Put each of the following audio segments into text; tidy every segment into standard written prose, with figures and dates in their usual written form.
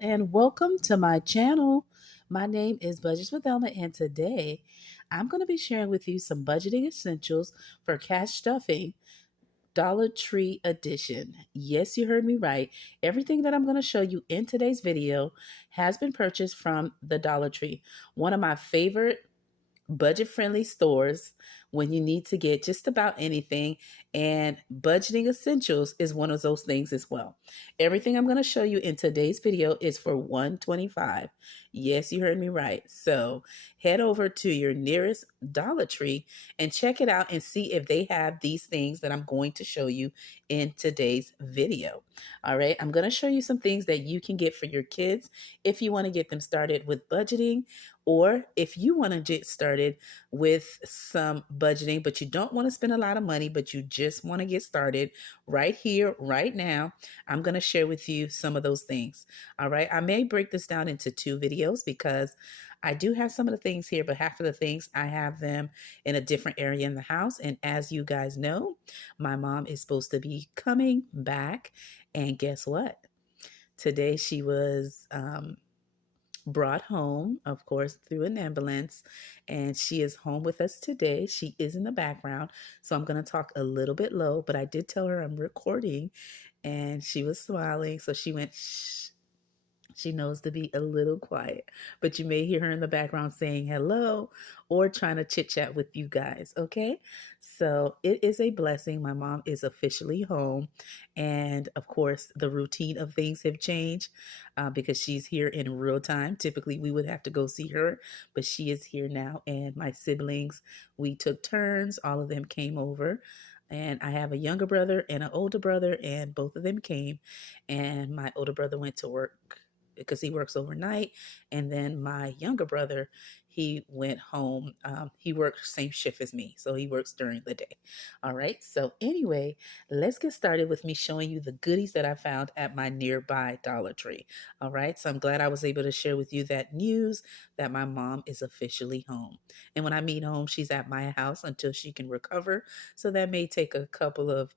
and welcome to my channel. My name is Budgets with Elma, and today I'm going to be sharing with you some budgeting essentials for cash stuffing Dollar Tree edition. Yes, you heard me right. Everything that I'm going to show you in today's video has been purchased from the Dollar Tree, one of my favorite budget friendly stores when you need to get just about anything, and budgeting essentials is one of those things as well. Everything I'm going to show you in today's video is for $125. Yes, you heard me right. So head over to your nearest Dollar Tree and check it out and see if they have these things that I'm going to show you in today's video. All right, I'm going to show you some things that you can get for your kids if you want to get them started with budgeting, or if you want to get started with some budgeting, but you don't want to spend a lot of money, but you just want to get started right here, right now, I'm going to share with you some of those things. All right. I may break this down into two videos because I do have some of the things here, but half of the things I have them in a different area in the house. And as you guys know, my mom is supposed to be coming back. And guess what? Today she was brought home, of course, through an ambulance, and she is home with us today. She is in the background, so I'm going to talk a little bit low, but I did tell her I'm recording, and she was smiling, so she went, shh. She knows to be a little quiet, but you may hear her in the background saying hello or trying to chit chat with you guys. Okay. So it is a blessing. My mom is officially home. And of course, the routine of things have changed because she's here in real time. Typically, we would have to go see her, but she is here now. And my siblings, we took turns. All of them came over. And I have a younger brother and an older brother, and both of them came. And my older brother went to work because he works overnight. And then my younger brother, he went home. He works same shift as me, so he works during the day. All right. So anyway, let's get started with me showing you the goodies that I found at my nearby Dollar Tree. All right. So I'm glad I was able to share with you that news that my mom is officially home. And when I mean home, she's at my house until she can recover. So that may take a couple of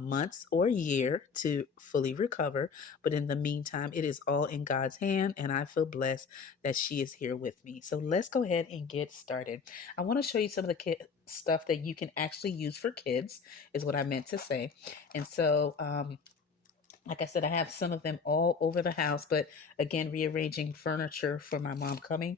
months or year to fully recover. But in the meantime, it is all in God's hand, and I feel blessed that she is here with me. So let's go ahead and get started. I want to show you some of the stuff that you can actually use for kids, is what I meant to say. And so, like I said, I have some of them all over the house, but again, rearranging furniture for my mom coming.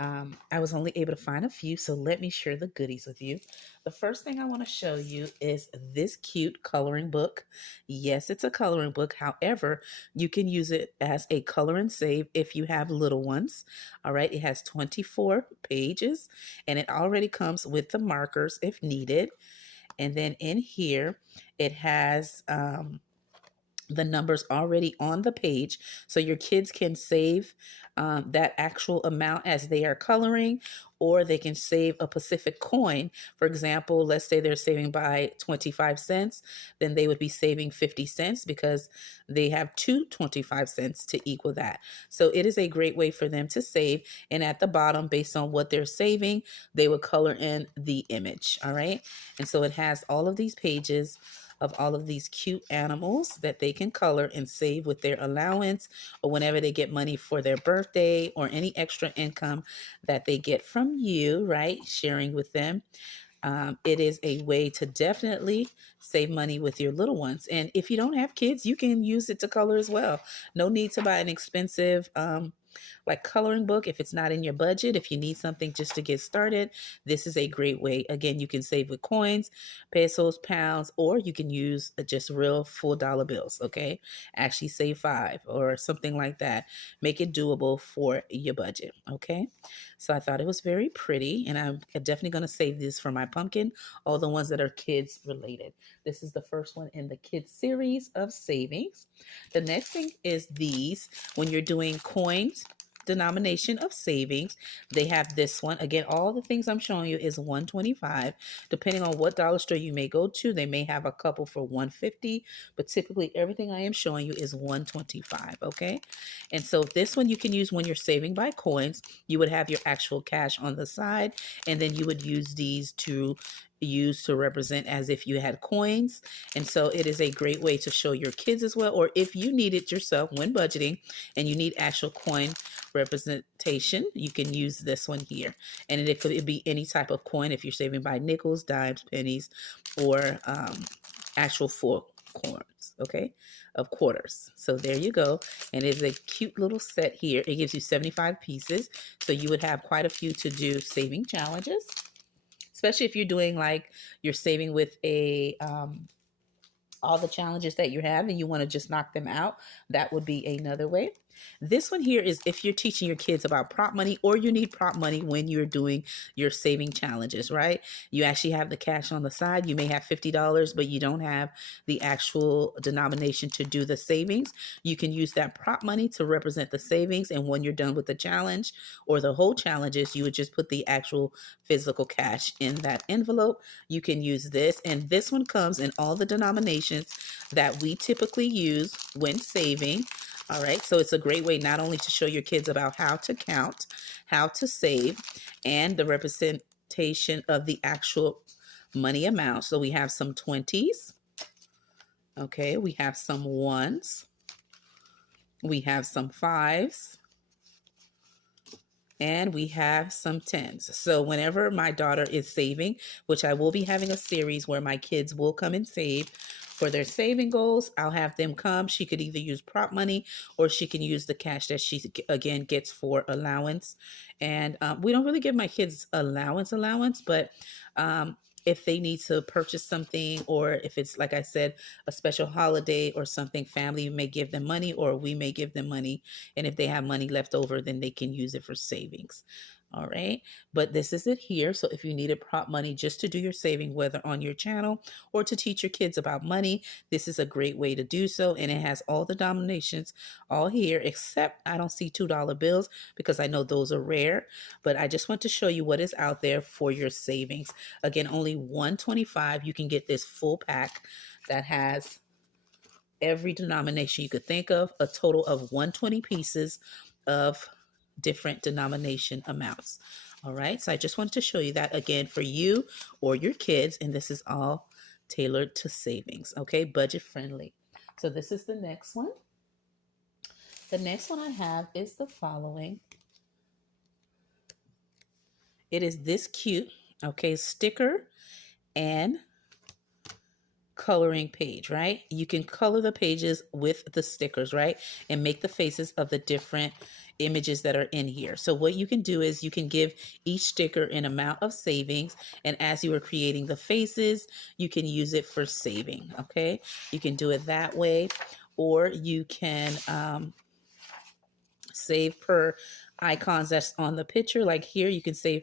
I was only able to find a few, so let me share the goodies with you. The first thing I want to show you is this cute coloring book. Yes, it's a coloring book. However, you can use it as a color and save if you have little ones. All right, it has 24 pages, and it already comes with the markers if needed. And then in here, it has the numbers already on the page, so your kids can save that actual amount as they are coloring, or they can save a specific coin. For example, let's say they're saving by 25 cents, then they would be saving 50 cents because they have two 25 cents to equal that. So it is a great way for them to save, and at the bottom, based on what they're saving, they would color in the image. All right, and so it has all of these pages of all of these cute animals that they can color and save with their allowance, or whenever they get money for their birthday, or any extra income that they get from you, right? Sharing with them. It is a way to definitely save money with your little ones. And if you don't have kids, you can use it to color as well. No need to buy an expensive like coloring book if it's not in your budget. If you need something just to get started, this is a great way. Again, you can save with coins, pesos, pounds, or you can use just real full dollar bills. Okay, actually save 5 or something like that. Make it doable for your budget. Okay, so I thought it was very pretty, and I'm definitely going to save this for my pumpkin, all the ones that are kids related. This is the first one in the kids series of savings. The next thing is these. When you're doing coins, denomination of savings, they have this one. Again, all the things I'm showing you is 125. Depending on what dollar store you may go to, they may have a couple for 150, but typically everything I am showing you is 125, okay? And so this one you can use when you're saving by coins. You would have your actual cash on the side, and then you would use these to use to represent as if you had coins. And so it is a great way to show your kids as well, or if you need it yourself when budgeting and you need actual coin representation, you can use this one here. And it could be any type of coin if you're saving by nickels, dimes, pennies, or actual full coins, okay, of quarters. So there you go. And it's a cute little set here. It gives you 75 pieces, so you would have quite a few to do saving challenges, especially if you're doing like you're saving with a all the challenges that you have and you want to just knock them out. That would be another way. This one here is if you're teaching your kids about prop money, or you need prop money when you're doing your saving challenges, right? You actually have the cash on the side. You may have $50, but you don't have the actual denomination to do the savings. You can use that prop money to represent the savings. And when you're done with the challenge or the whole challenges, you would just put the actual physical cash in that envelope. You can use this. And this one comes in all the denominations that we typically use when saving. All right, so it's a great way not only to show your kids about how to count, how to save, and the representation of the actual money amount. So we have some 20s. Okay, we have some 1s. We have some 5s. And we have some 10s. So whenever my daughter is saving, which I will be having a series where my kids will come and save for their saving goals, I'll have them come. She could either use prop money or she can use the cash that she, again, gets for allowance. And we don't really give my kids allowance, but if they need to purchase something, or if it's, like I said, a special holiday or something, family may give them money or we may give them money. And if they have money left over, then they can use it for savings. All right. But this is it here. So if you needed prop money just to do your saving, whether on your channel or to teach your kids about money, this is a great way to do so. And it has all the denominations all here, except I don't see $2 bills because I know those are rare. But I just want to show you what is out there for your savings. Again, only $125. You can get this full pack that has every denomination you could think of, a total of 120 pieces of different denomination amounts. All right, so I just wanted to show you that again for you or your kids, and this is all tailored to savings, okay, budget friendly. So this is the next one. The next one I have is the following. It is this cute, okay, sticker and coloring page, right? You can color the pages with the stickers, right? And make the faces of the different images that are in here. So what you can do is you can give each sticker an amount of savings, and as you are creating the faces, you can use it for saving, okay? You can do it that way, or you can save per icons that's on the picture. Like here, you can save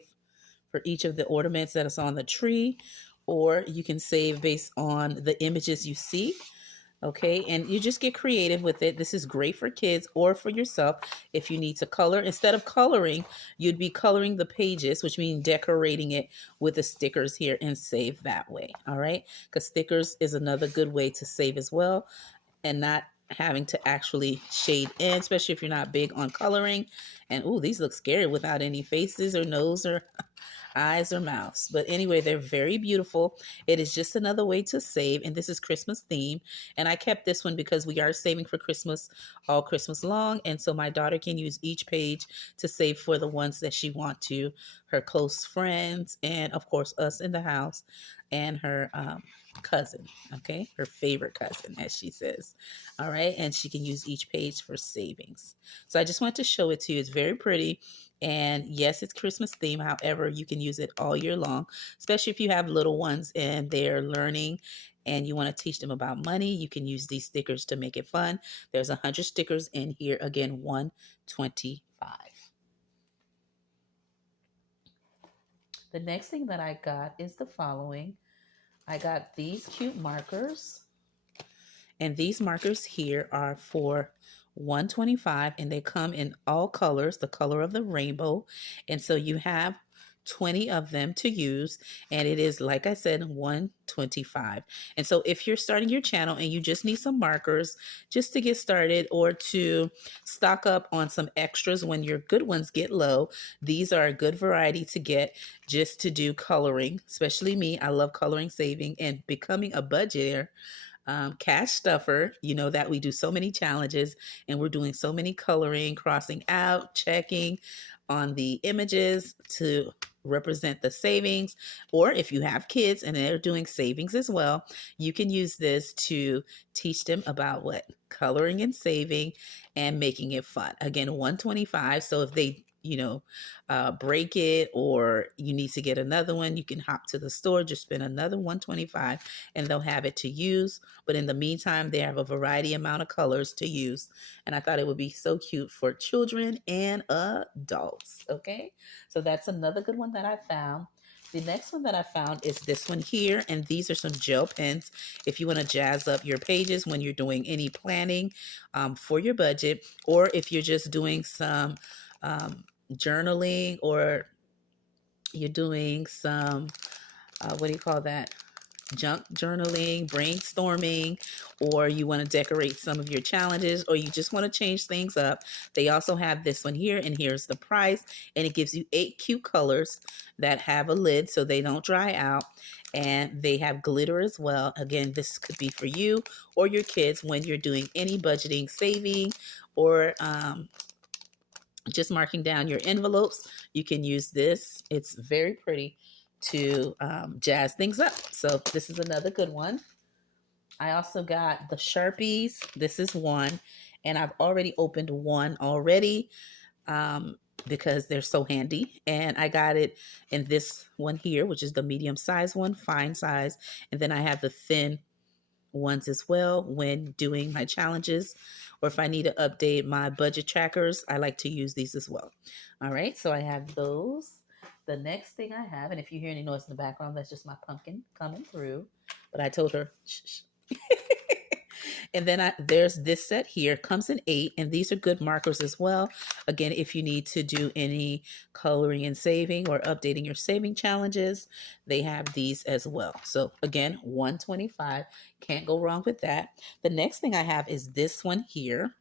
for each of the ornaments that is on the tree, or you can save based on the images you see. Okay, and you just get creative with it. This is great for kids or for yourself if you need to color. Instead of coloring, you'd be coloring the pages, which means decorating it with the stickers here and save that way. All right, because stickers is another good way to save as well, and not having to actually shade in, especially if you're not big on coloring. And oh, these look scary without any faces or nose or eyes or mouths. But anyway, they're very beautiful. It is just another way to save, and this is Christmas theme. And I kept this one because we are saving for Christmas all Christmas long, and so my daughter can use each page to save for the ones that she wants to, her close friends, and of course us in the house, and her cousin, okay, her favorite cousin, as she says. All right, and she can use each page for savings. So I just want to show it to you. It's very pretty. And yes, it's Christmas theme. However, you can use it all year long, especially if you have little ones and they're learning and you want to teach them about money. You can use these stickers to make it fun. There's 100 stickers in here. Again, 125. The next thing that I got is the following. I got these cute markers. And these markers here are for 125, and they come in all colors, the color of the rainbow. And so you have 20 of them to use, and it is, like I said, 125. And so if you're starting your channel and you just need some markers just to get started, or to stock up on some extras when your good ones get low, these are a good variety to get just to do coloring. Especially me, I love coloring, saving, and becoming a budgeter. Cash stuffer, you know that we do so many challenges and we're doing so many coloring, crossing out, checking on the images to represent the savings. Or if you have kids and they're doing savings as well, you can use this to teach them about what coloring and saving and making it fun. Again, 125. So if they break it, or you need to get another one, you can hop to the store, just spend another 125 and they'll have it to use. But in the meantime, they have a variety amount of colors to use. And I thought it would be so cute for children and adults. Okay, so that's another good one that I found. The next one that I found is this one here, and these are some gel pens if you want to jazz up your pages when you're doing any planning for your budget, or if you're just doing some journaling, or you're doing some, what do you call that? Junk journaling, brainstorming, or you want to decorate some of your challenges, or you just want to change things up. They also have this one here, and here's the price, and it gives you 8 cute colors that have a lid so they don't dry out, and they have glitter as well. Again, this could be for you or your kids when you're doing any budgeting, saving, or just marking down your envelopes. You can use this. It's very pretty to jazz things up. So this is another good one. I also got the Sharpies. This is one, and I've already opened one already because they're so handy. And I got it in this one here, which is the medium size one, fine size. And then I have the thin ones as well when doing my challenges, or if I need to update my budget trackers, I like to use these as well. All right, so I have those. The next thing I have, and if you hear any noise in the background, that's just my pumpkin coming through. But I told her, shh, shh. And then there's this set here, comes in 8, and these are good markers as well. Again, if you need to do any coloring and saving or updating your saving challenges, they have these as well. So again, 125, can't go wrong with that. The next thing I have is this one here.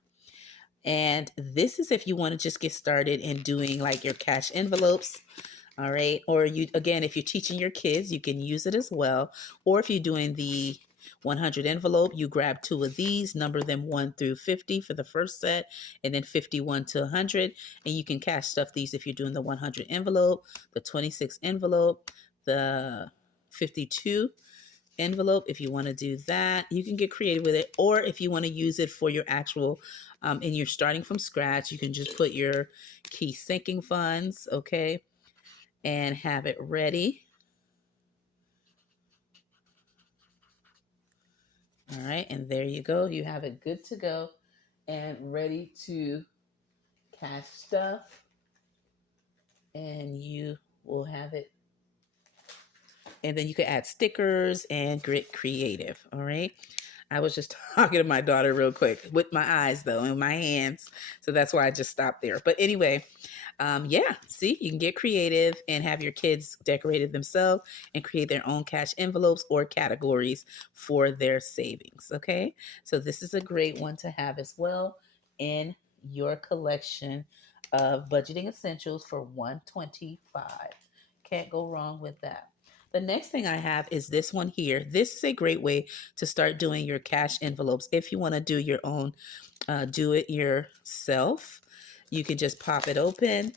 And this is if you want to just get started in doing like your cash envelopes. All right. Or you, again, if you're teaching your kids, you can use it as well. Or if you're doing the 100 envelope, you grab 2 of these, number them 1 through 50 for the first set, and then 51 to 100. And you can cash stuff these if you're doing the 100 envelope, the 26 envelope, the 52 envelope. If you want to do that, you can get creative with it. Or if you want to use it for your actual, and you're starting from scratch, you can just put your key sinking funds, okay, and have it ready. All right, and there you go. You have it good to go and ready to cash stuff, and you will have it. And then you can add stickers and get creative. All right. I was just talking to my daughter real quick with my eyes though, and my hands. So that's why I just stopped there. But anyway, yeah, see, you can get creative and have your kids decorated themselves and create their own cash envelopes or categories for their savings. Okay. So this is a great one to have as well in your collection of budgeting essentials for $125. Can't go wrong with that. The next thing I have is this one here. This is a great way to start doing your cash envelopes. If you want to do your own, do it yourself, you can just pop it open.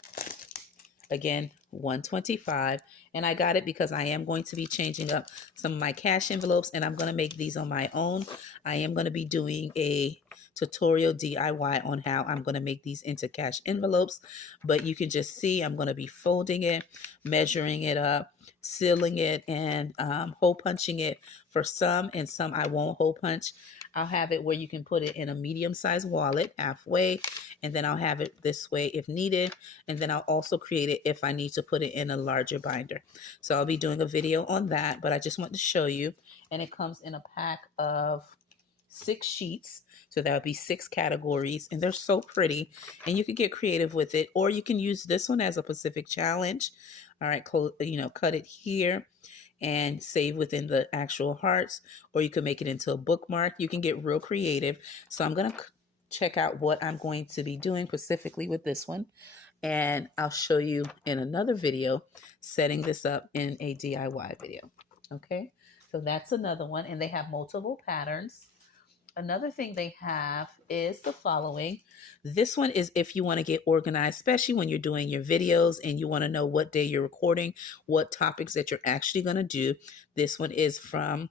Again, 125. And I got it because I am going to be changing up some of my cash envelopes, and I'm going to make these on my own. I am going to be doing a tutorial DIY on how I'm going to make these into cash envelopes, but you can just see I'm going to be folding it, measuring it up, sealing it, and hole punching it for some, and some I won't hole punch. I'll have it where you can put it in a medium-sized wallet halfway, and then I'll have it this way if needed, and then I'll also create it if I need to put it in a larger binder. So I'll be doing a video on that, but I just want to show you, and it comes in a pack of 6 sheets. So that would be 6 categories, and they're so pretty. And you can get creative with it, or you can use this one as a Pacific challenge. All right, cut it here and save within the actual hearts, or you can make it into a bookmark. You can get real creative. So I'm going to check out what I'm going to be doing specifically with this one, and I'll show you in another video setting this up in a DIY video. Okay, so that's another one, and they have multiple patterns. Another thing they have is the following. This one is if you want to get organized, especially when you're doing your videos and you want to know what day you're recording, what topics that you're actually going to do. This one is from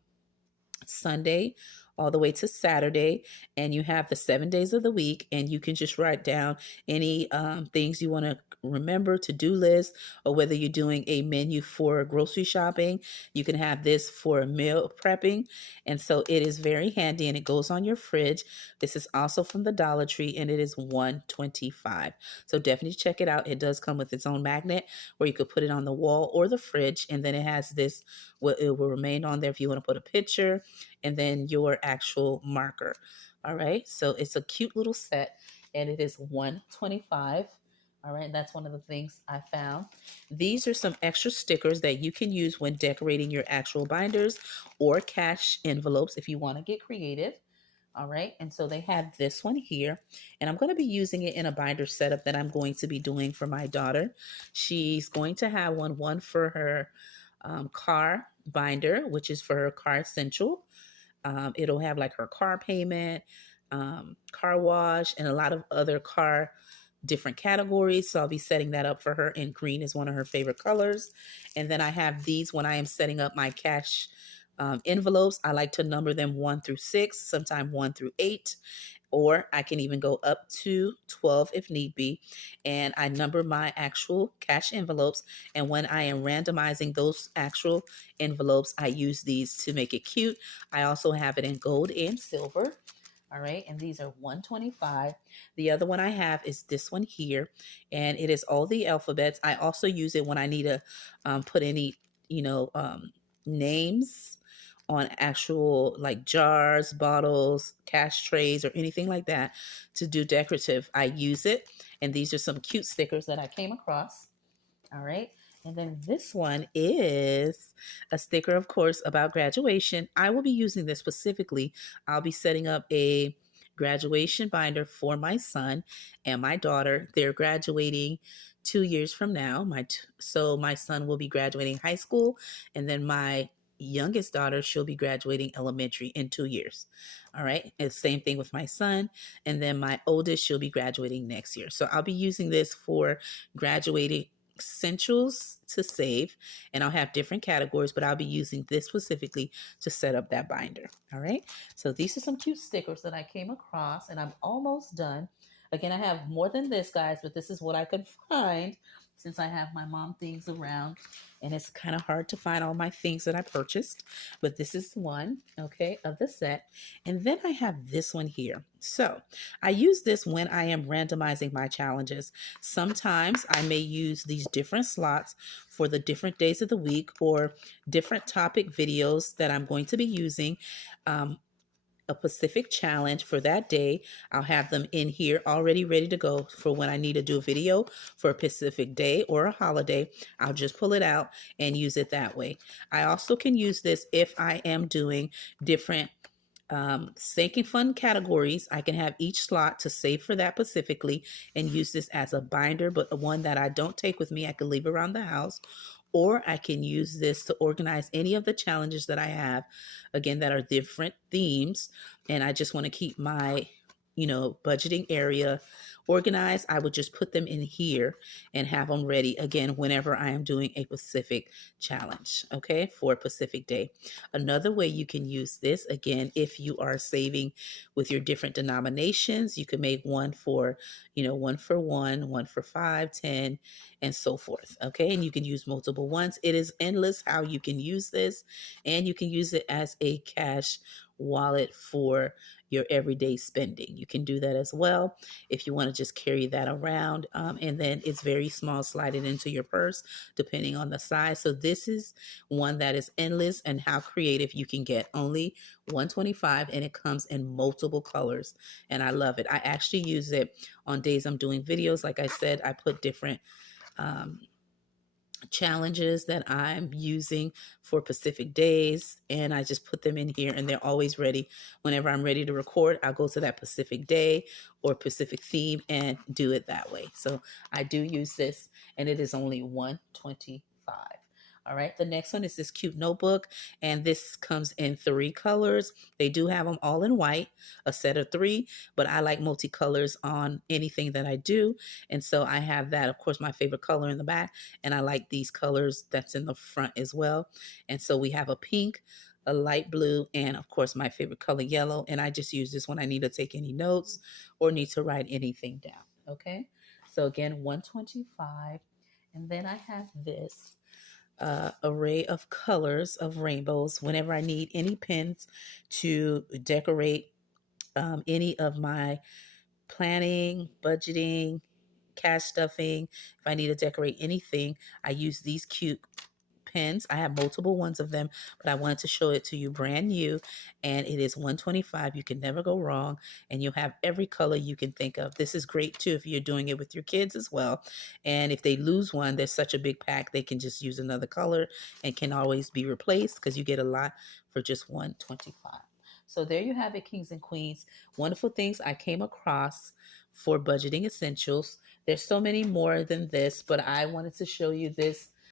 Sunday all the way to Saturday, and you have the 7 days of the week, and you can just write down any things you want to remember, to-do list, or whether you're doing a menu for grocery shopping. You can have this for meal prepping, and so it is very handy, and it goes on your fridge. This is also from the Dollar Tree, and it is $1.25. So definitely check it out. It does come with its own magnet where you could put it on the wall or the fridge, and then it has this, it will remain on there if you want to put a picture, and then your actual marker. All right, so it's a cute little set, and it is $1.25. All right, that's one of the things I found. These are some extra stickers that you can use when decorating your actual binders or cash envelopes if you want to get creative. All right, and so they have this one here, and I'm going to be using it in a binder setup that I'm going to be doing for my daughter. She's going to have one for her car binder, which is for her car essential. It'll have like her car payment, car wash, and a lot of other car different categories. So I'll be setting that up for her, and green is one of her favorite colors. And then I have these when I am setting up my cash envelopes. I like to number them 1 through 6, sometimes 1 through 8, or I can even go up to 12 if need be. And I number my actual cash envelopes. And when I am randomizing those actual envelopes, I use these to make it cute. I also have it in gold and silver. All right, and these are $1.25. The other one I have is this one here, and it is all the alphabets. I also use it when I need to put any, names on actual like jars, bottles, cash trays, or anything like that to do decorative. I use it, and these are some cute stickers that I came across. All right. And then this one is a sticker, of course, about graduation. I will be using this specifically. I'll be setting up a graduation binder for my son and my daughter. They're graduating 2 years from now. So my son will be graduating high school, and then my youngest daughter, she'll be graduating elementary in 2 years. All right. And same thing with my son. And then my oldest, she'll be graduating next year. So I'll be using this for graduating essentials to save, and I'll have different categories, but I'll be using this specifically to set up that binder. All right, so these are some cute stickers that I came across, and I'm almost done. Again, I have more than this, guys, but this is what I could find since I have my mom things around, and it's kind of hard to find all my things that I purchased, but this is one, okay, of the set. And then I have this one here. So I use this when I am randomizing my challenges. Sometimes I may use these different slots for the different days of the week or different topic videos that I'm going to be using. A specific challenge for that day. I'll have them in here already ready to go for when I need to do a video for a specific day or a holiday. I'll just pull it out and use it that way. I also can use this if I am doing different sinking fund categories. I can have each slot to save for that specifically and use this as a binder, but one that I don't take with me, I can leave around the house. Or I can use this to organize any of the challenges that I have, again, that are different themes. And I just want to keep my, budgeting area organized. I would just put them in here and have them ready again whenever I am doing a Pacific challenge, okay, for a Pacific day. Another way you can use this, again, if you are saving with your different denominations, you can make one for, one for one for 5, 10, and so forth, okay? And you can use multiple ones. It is endless how you can use this, and you can use it as a cash wallet for your everyday spending. You can do that as well if you want to just carry that around. And then it's very small, slide it into your purse depending on the size. So this is one that is endless and how creative you can get. Only 125 and it comes in multiple colors. And I love it. I actually use it on days I'm doing videos. Like I said, I put different um, challenges that I'm using for Pacific days, and I just put them in here and they're always ready. Whenever I'm ready to record, I'll go to that Pacific day or Pacific theme and do it that way. So I do use this, and it is only 125. All right, the next one is this cute notebook, and this comes in 3 colors. They do have them all in white, a set of 3, but I like multicolors on anything that I do. And so I have that, of course, my favorite color in the back, and I like these colors that's in the front as well. And so we have a pink, a light blue, and of course my favorite color, yellow. And I just use this when I need to take any notes or need to write anything down. Okay, so again, 125. And then I have this array of colors of rainbows whenever I need any pins to decorate any of my planning, budgeting, cash stuffing. If I need to decorate anything, I use these cute pens. I have multiple ones of them, but I wanted to show it to you brand new. And it is 125. You can never go wrong. And you'll have every color you can think of. This is great too if you're doing it with your kids as well. And if they lose one, there's such a big pack, they can just use another color and can always be replaced because you get a lot for just 125. So there you have it, kings and queens. Wonderful things I came across for budgeting essentials. There's so many more than this, but I wanted to show you this